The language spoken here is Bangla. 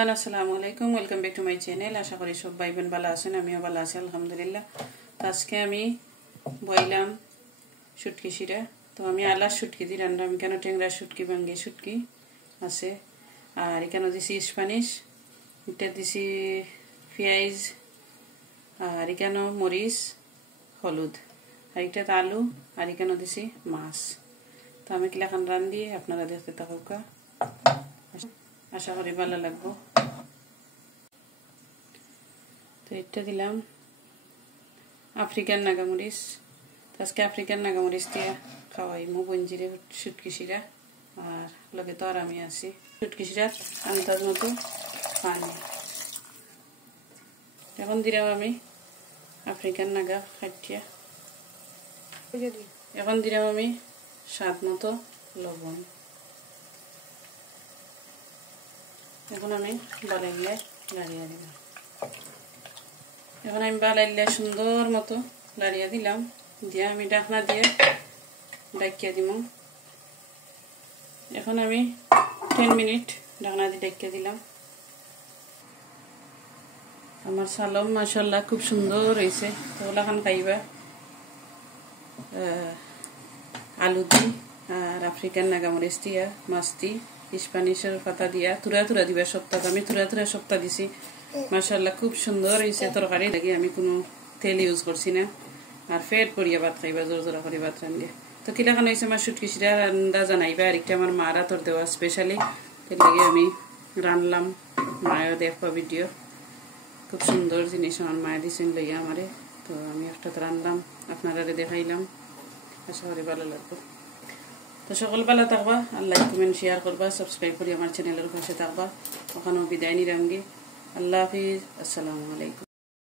এভরিওয়ান আসসালামু আলাইকুম welcome back to my channel. আশা করি সব ভাই বোন ভালো আছেন, আমিও ভালো আছি আলহামদুলিল্লাহ। তো আজকে আমি বইলাম শুটকি শিরা। তো আমি আলার শুটকি দিয়ে রান্না, আমি কেন ট্যাংরা শুটকি ভাঙ্গি শুটকি আছে, আর এখানে দিছি স্প্যানিশ, এটা দিছি পেঁয়াজ, আর এখানে মরিচ হলুদ, আর এটা আলু, আর এখানে দিছি মাছ। তো আমি কিলাখান রান্ধি আপনারা দেখতে থাকুক, আশা করি ভালো লাগবো। তো এটা দিলাম আফ্রিকান নাগামরিচ, আজকে আফ্রিকান নাগামরিচ দিয়ে খাওয়াই মো বঞ্জিরে শুটকি শিরা, আর লগে তো আর আমি আছি। শুটকি শিরার আন্দাজ মতো পানি। এখন দিলাম আমি আফ্রিকান নাগা খাটিয়া, এখন দিলাম আমি স্বাদ মতো লবণ। এখন আমি বালাইলে লাড়িয়ে দিলাম, এখন আমি বালাইলে সুন্দর মতো লাড়িয়ে দিলাম, দিয়ে আমি ঢাকনা দিয়ে ডাকিয়ে দিব। এখন আমি 10 মিনিট ঢাকনা দিয়ে ডাকিয়ে দিলাম। আমার সালম মাশাআল্লাহ খুব সুন্দর হয়েছে। ওগুলা খান খাইবা আলু দি আর আফ্রিকান নাগামরিচ দিয়া, মাছ দি, স্প্যানিশের পাতা দিয়া তুরা তুরা দিবা সপ্তাহ। আমি তুরা তুরা সপ্তাহ দিছি, মাশাআল্লাহ খুব সুন্দর হয়েছে। তরকারি লাগে আমি কোনো তেল ইউজ করছি না, আর ফেট করিয়া ভাত খাইবা, জোর জোরা করে ভাত রান্ধিয়া। তো কিলাখান হয়েছে আমার শুটকি শিরা রান্না জানাইবা, আর একটা আমার মারা তোর দেওয়া স্পেশালি, এর লাগে আমি রানলাম। মায়েও দেখবা ভিডিও, খুব সুন্দর জিনিস আমার মায়ে দিছেন লইয়া আমারে। তো আমি একটা রানলাম, আপনারা দেখাইলাম, আশা করি ভালো লাগবে। তো সকল ভালো থাকবা, আর লাইক কমেন্ট শেয়ার করবা, সাবস্ক্রাইব করি আমার চ্যানেলের পাশে থাকবা। ওখানেও বিদায় নিরামগে। আল্লাহ হাফিজ, আসসালামু আলাইকুম।